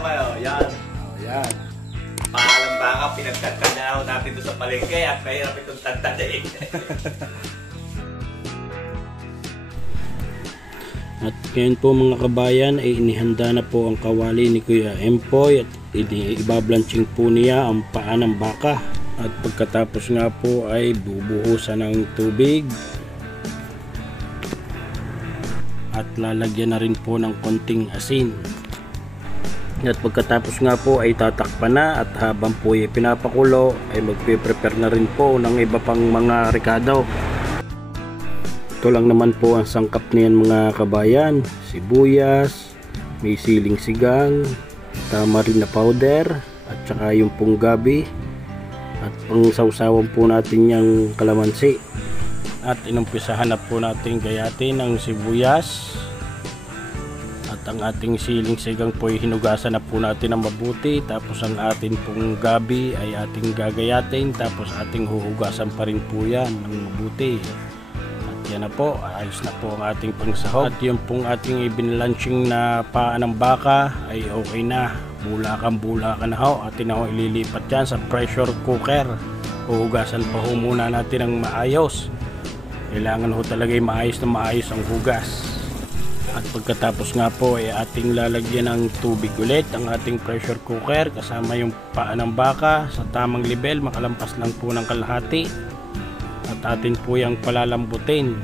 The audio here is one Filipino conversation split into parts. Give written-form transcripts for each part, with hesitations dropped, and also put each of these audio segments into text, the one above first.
kayo. Yan. Oh, yan. Paalam baka, pinagtatandaan natin doon sa palengke at mahirap itong tantadain. At ngayon po mga kabayan ay inihanda na po ang kawali ni Kuya Empoy at ibablanching po niya ang paa ng baka. At pagkatapos nga po ay bubuhusan ng tubig at lalagyan na rin po ng konting asin. At pagkatapos nga po ay tatakpan na at habang po ay pinapakulo ay magpe-prepare na rin po ng iba pang mga rekado. Ito lang naman po ang sangkap niyan mga kabayan: sibuyas, may siling sigang, tamarin na powder at saka yung pong gabi at pang sausawan po natin yung kalamansi. At inumpisahan na po natin gayatin ang sibuyas at ang ating siling sigang po ay hinugasan na po natin ng mabuti, tapos ang ating pong gabi ay ating gagayatin, tapos ating huhugasan pa rin po yan ng mabuti. Yan na po, ayos na po ang ating pangsahog. At yung pong ating ibinlanching na paa ng baka ay okay na. Bulakan na ho. Atin na ho ililipat dyan sa pressure cooker. Huhugasan pa ho muna natin ng maayos. Kailangan ho talaga maayos na maayos ang hugas. At pagkatapos nga po ay ating lalagyan ng tubig ulit ang ating pressure cooker kasama yung paa ng baka sa tamang level, makalampas lang po ng kalahati. At atin po yung palalambutin.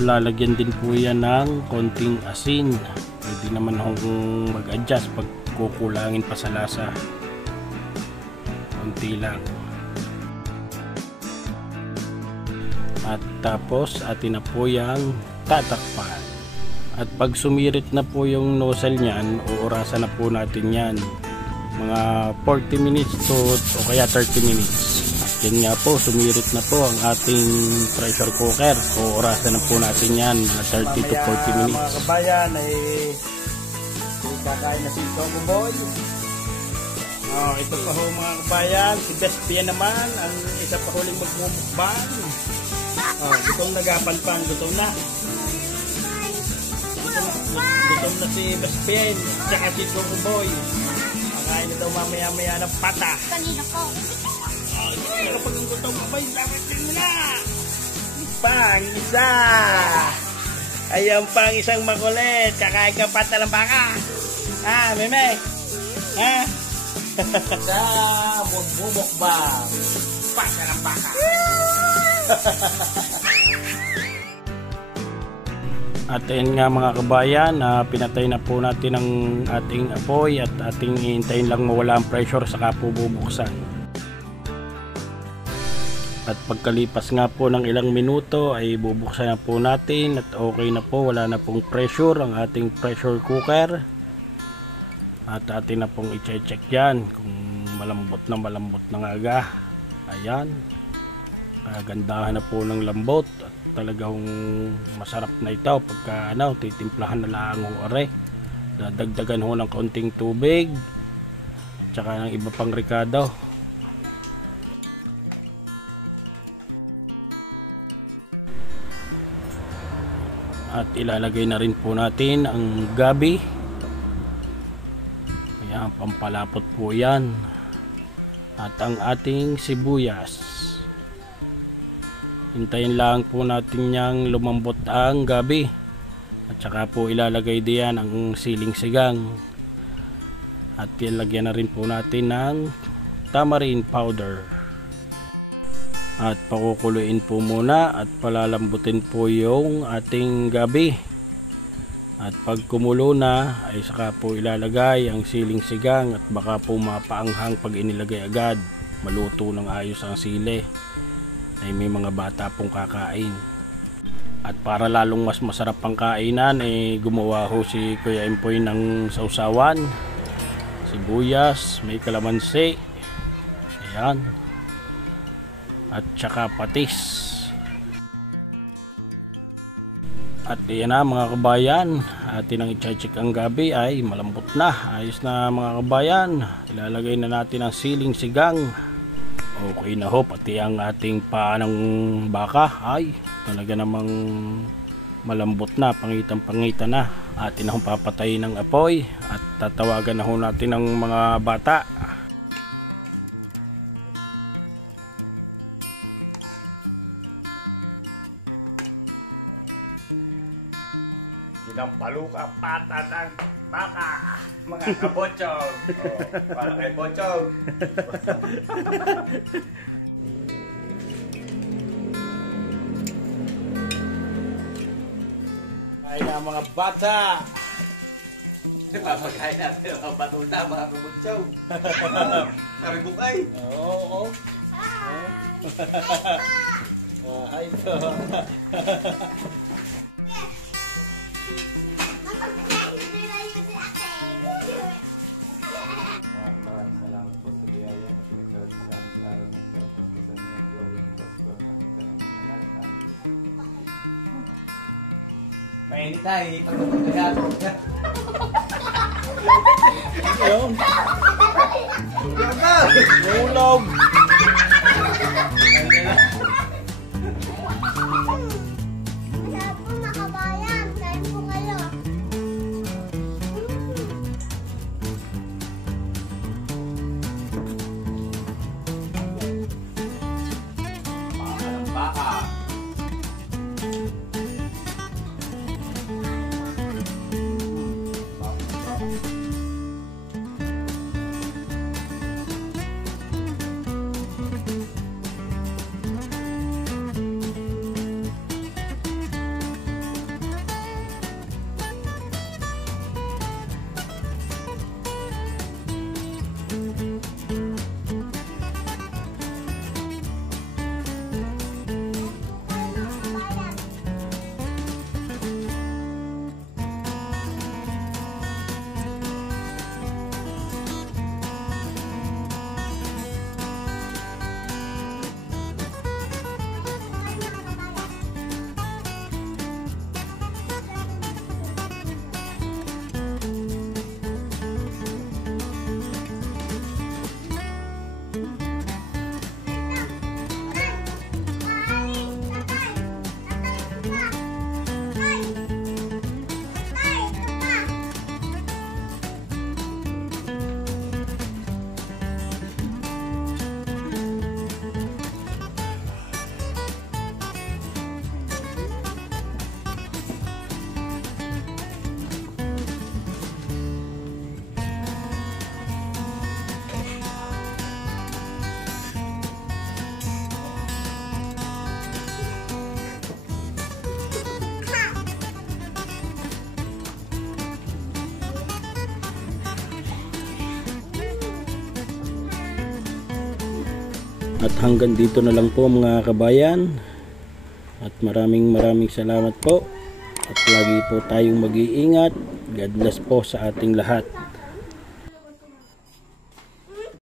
Lalagyan din po yan ng konting asin. Pwede naman hong mag-adjust pag kukulangin pa sa lasa. Konti lang. At tapos atin na po yung tatakpan. At pag sumirit na po yung nozzle nyan, uurasan na po natin yan. Mga 40 minutes to o kaya 30 minutes. Yan nga po, sumirit na po ang ating pressure cooker. O orasan na po natin yan, mga 30 to 40 minutes. Mga kabayan ay kakain na si Choco Boy. Ito pa ho mga kabayan, si Bespia naman, ang isa pa huling magmumukbang. Gutom na gapanpan, gutom na. Gutom na si Bespia, tsaka si Choco Boy. Kakain na daw mamaya-maya ng pata. Kanina ko. Pero pag ang gutom mo ba, dapatin mo na! Pang isa! Ayan pang isang makulit. Kakain ka pata ng baka. Meme? Sa bumukbang. Pata ng baka. At ayun nga mga kabayan, pinatay na po natin ang ating apoy at ating iintayin lang mawala ang pressure saka po bubuksan. At pagkalipas nga po ng ilang minuto ay bubuksan na po natin at okay na po, wala na pong pressure ang ating pressure cooker. At atin na pong i-check yan kung malambot na nga aga. Ayan, gandahan na po ng lambot at talagang masarap na ito pagka titimplahan na lang ho are. Dadagdagan ho ng konting tubig at saka ng iba pang rekado. At ilalagay na rin po natin ang gabi. Ayan, pampalapot po yan. At ang ating sibuyas. Hintayin lang po natin yang lumambot ang gabi. At saka po ilalagay diyan ang siling sigang. At ilagyan na rin po natin ng tamarin powder. At pakukuluin po muna at palalambutin po yung ating gabi. At pag kumulo na ay saka po ilalagay ang siling sigang at baka po mapaanghang pag inilagay agad. Maluto ng ayos ang sili. Ay may mga bata pong kakain. At para lalong mas masarap ang kainan ay gumawa ho si Kuya Empoy ng sausawan. Sibuyas, may kalamansi. Ayan. At saka patis. At yan na mga kabayan, atin ang i-check ang gabi ay malambot na. Ayos na mga kabayan. Ilalagay na natin ang siling sigang. Okay na ho, pati ang ating paa ng baka ay talaga namang malambot na, pangitan na. Atin na hong papatayin ng apoy at tatawagan na ho natin ng mga bata. Sinampalo ka pata ng baka, mga kabotsog. Para kay botsog. Ay na mga bata. Papagkain natin mga batuta, mga kabotsog. Sabi bukay. Oo. Hi po. Maraming salamat po sa biyaya at pinagsabi sa amin sa araw na ito. Pagkasan niyo ang glory ng Diyos, pero nandito na mga nalang. Mainit tayo, pagkakagaya. Ayun. Ulog. Baka. At hanggang dito na lang po mga kabayan. At maraming salamat po. At lagi po tayong mag-iingat. God bless po sa ating lahat.